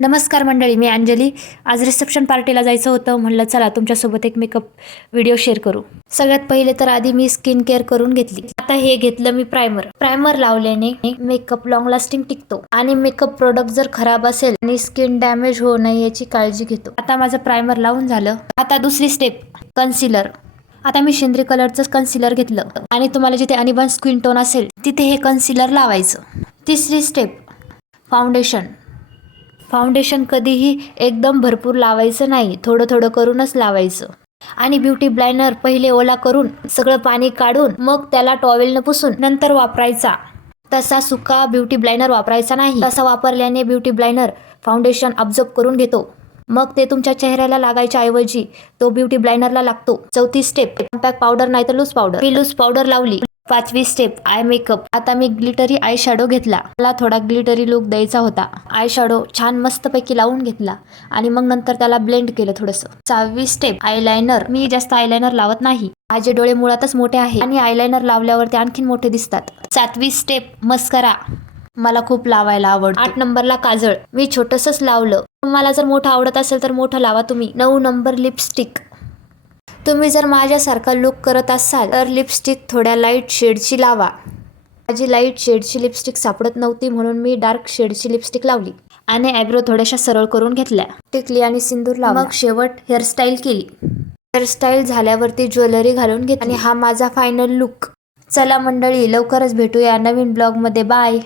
नमस्कार मंडळी, मी अंजली. आज रिसेप्शन पार्टीला जायचं होतं. म्हणलं चला तुमच्यासोबत एक मेकअप व्हिडिओ शेअर करू. सगळ्यात पहिले तर आधी मी स्किन केअर करून घेतली. आता हे घेतलं मी प्रायमर लावल्याने मेकअप लॉंग लास्टिंग टिकतो आणि मेकअप प्रोडक्ट जर खराब असेल आणि स्किन डॅमेज होऊ नये याची काळजी घेतो. आता माझं प्रायमर लावून झालं. आता दुसरी स्टेप, कन्सिलर. आता मी शेंद्री कलरचं कन्सिलर घेतलं आणि तुम्हाला जिथे अनइवन स्किन टोन असेल तिथे हे कन्सिलर लावायचं. तिसरी स्टेप, फाउंडेशन कधीही एकदम भरपूर लावायचं नाही, थोडं थोडं करूनच लावायचं. आणि ब्युटी ब्लायनर पहिले ओला करून सगळं पाणी काढून मग त्याला टॉवेलनं पुसून नंतर वापरायचा. तसा सुका ब्युटी ब्लायनर वापरायचा नाही. तसा वापरल्याने ब्युटी ब्लायनर फाउंडेशन अब्झॉर्ब करून घेतो, मग ते तुमच्या चेहऱ्याला लागायच्या ऐवजी तो ब्युटी ब्लायनरला लागतो. चौथी स्टेप, कॉम्पॅक्ट पावडर नाही तर लूज पावडर. मी लूज पावडर लावली. पाचवी स्टेप, आय मेकअप. आता मी ग्लिटरी आय शॅडो घेतला. मला थोडा ग्लिटरी लुक द्यायचा होता. आय शॅडो छान मस्तपैकी लावून घेतला आणि मग नंतर त्याला ब्लेंड केलं थोडंसं. सहावी स्टेप, आयलायनर. मी जास्त आयलायनर लावत नाही, माझे डोळे मुळातच मोठे आहे आणि आयलायनर लावल्यावर ते आणखीन मोठे दिसतात. सातवी स्टेप, मस्करा. मला खूप लावायला आवडतो. 8 नंबरला काजळ. मी छोटंसंच लावलं, मला जर मोठं आवडत असेल तर मोठं लावा तुम्ही. 9 नंबर लिपस्टिक. तुम्ही जर माझ्यासारखा लुक करत असाल तर लिपस्टिक थोड्या लाईट शेडची लावा. माझी लाईट शेडची लिपस्टिक सापडत नव्हती म्हणून मी डार्क शेडची लिपस्टिक लावली आणि आयब्रो थोड्याशा सरळ करून घेतल्या. टिकली आणि सिंदूर लावला. मग शेवट हेअरस्टाईल केली. हेअरस्टाईल झाल्यावरती ज्वेलरी घालून घेतली आणि हा माझा फायनल लुक. चला मंडळी, लवकरच भेटूया नवीन ब्लॉगमध्ये. बाय.